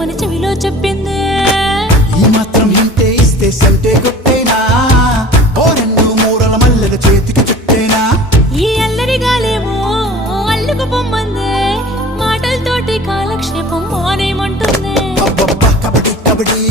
ప్రేమని చెవిలో చెప్పింది. ఈ మాత్రం హింటే ఇస్తే సంటే కొట్టేనా, ఓ రెండు మూరల మల్లెల చేతికి చుట్టేనా. ఈ అల్లరి గాలేమో అల్లుకు పొమ్మంది, మాటలతోటి కాలక్షేపం మానేమంటుంది. అబ్బబ్బా కబడ్డీ కబడ్డీ